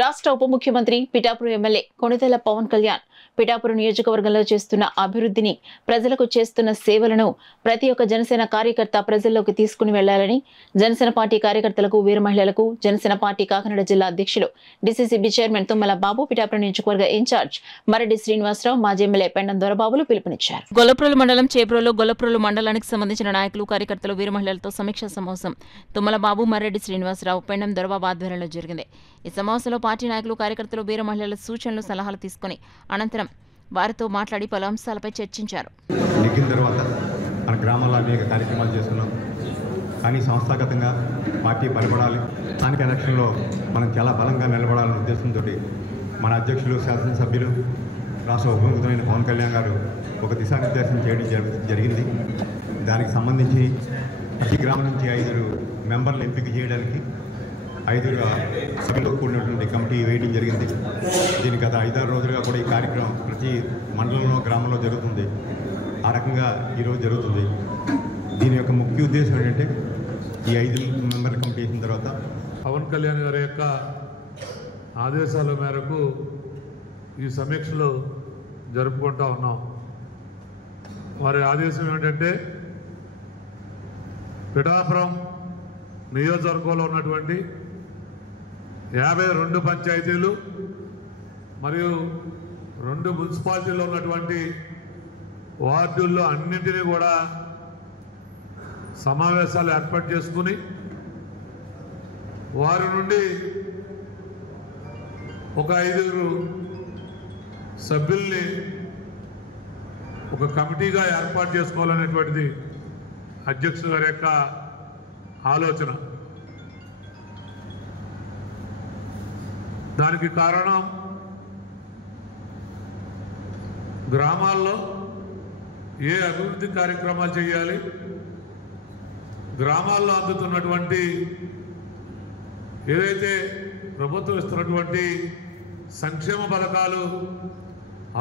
రాష్ట్ర ఉప ముఖ్యమంత్రి పిఠాపురం ఎమ్మెల్యే కొణిదెల పవన్ కళ్యాణ్ పిఠాపురం నియోజకవర్గంలో చేస్తున్న అభివృద్ధిని ప్రజలకు చేస్తున్న సేవలను ప్రతి ఒక్క జనసేన కార్యకర్త ప్రజల్లోకి తీసుకుని వెళ్లాలని జనసేన పార్టీ కార్యకర్తలకు వీర మహిళలకు జనసేన పార్టీ కాకినాడ జిల్లా అధ్యక్షులు డిసిసిబి చైర్మన్ తుమ్మల బాబు పిఠాపురం నియోజకవర్గ ఇన్ఛార్జ్ మరెడ్డి శ్రీనివాసరావు మాజీ ఎమ్మెల్యే పెండం దొరబాబులు పిలుపునిచ్చారు. గొల్లప్రోలు మండలం చేబ్రోలో గొల్లప్రోలు మండలానికి సంబంధించిన నాయకులు కార్యకర్తలు వీర మహిళలతో సమీక్షా సమావేశం తుమ్మల బాబు మరెడ్డి శ్రీనివాసరావు పెండం దొరబాబు ఆధ్వర్యంలో జరిగింది. ఈ సమావేశంలో పార్టీ నాయకులు కార్యకర్తలు వీర మహిళల సూచనలు సలహాలు తీసుకుని అనంతరం వారితో మాట్లాడి పలు అంశాలపై చర్చించారు. తర్వాత మన గ్రామాల్లో అనేక కార్యక్రమాలు చేస్తున్నాం, కానీ సంస్థాగతంగా పార్టీ బలపడాలి. స్థానిక ఎలక్షన్లో మనం చాలా బలంగా నిలబడాలనే ఉద్దేశంతో మన అధ్యక్షులు శాసనసభ్యులు రాష్ట్ర ఉప ముఖ్యమంత్రి పవన్ కళ్యాణ్ గారు ఒక దిశానిర్దేశం చేయడం జరిగింది. దానికి సంబంధించి ప్రతి గ్రామం నుంచి 5 మెంబర్లు ఎంపిక చేయడానికి 5 సభ్యులు కూడినటువంటి కమిటీ వేయడం జరిగింది. దీని గత 5-6 రోజులుగా కూడా ఈ కార్యక్రమం ప్రతి మండలంలో గ్రామంలో జరుగుతుంది. ఆ రకంగా ఈరోజు జరుగుతుంది. దీని యొక్క ముఖ్య ఉద్దేశం ఏంటంటే ఈ 5 మెంబర్ల కమిటీ వేసిన తర్వాత పవన్ కళ్యాణ్ గారి యొక్క ఆదేశాల మేరకు ఈ సమీక్షలు జరుపుకుంటూ ఉన్నాం. వారి ఆదేశం ఏమిటంటే పిఠాపురం నియోజకవర్గంలో ఉన్నటువంటి 52 పంచాయతీలు మరియు 2 మున్సిపాలిటీల్లో ఉన్నటువంటి వార్డుల్లో అన్నింటినీ కూడా సమావేశాలు ఏర్పాటు చేసుకుని వారి నుండి ఒక 5 సభ్యుల్ని ఒక కమిటీగా ఏర్పాటు చేసుకోవాలనేటువంటిది అధ్యక్షుడు గారి యొక్క ఆలోచన. దానికి కారణం గ్రామాల్లో ఏ అభివృద్ధి కార్యక్రమాలు చేయాలి, గ్రామాల్లో అందుతున్నటువంటి ఏదైతే ప్రభుత్వం ఇస్తున్నటువంటి సంక్షేమ పథకాలు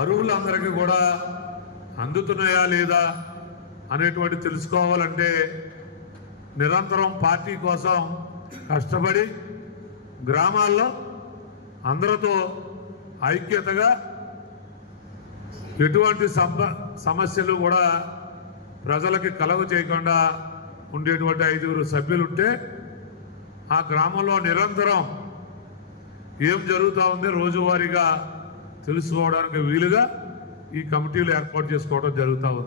అర్హులందరికీ కూడా అందుతున్నాయా లేదా అనేటువంటి తెలుసుకోవాలంటే నిరంతరం పార్టీ కోసం కష్టపడి గ్రామాల్లో అందరితో ఐక్యతగా ఎటువంటి సమస్యలు కూడా ప్రజలకి కలగ చేయకుండా ఉండేటువంటి 5 సభ్యులుంటే ఆ గ్రామంలో నిరంతరం ఏం జరుగుతూ ఉంది రోజువారీగా తెలుసుకోవడానికి వీలుగా ఈ కమిటీలు ఏర్పాటు చేసుకోవడం జరుగుతూ ఉంది.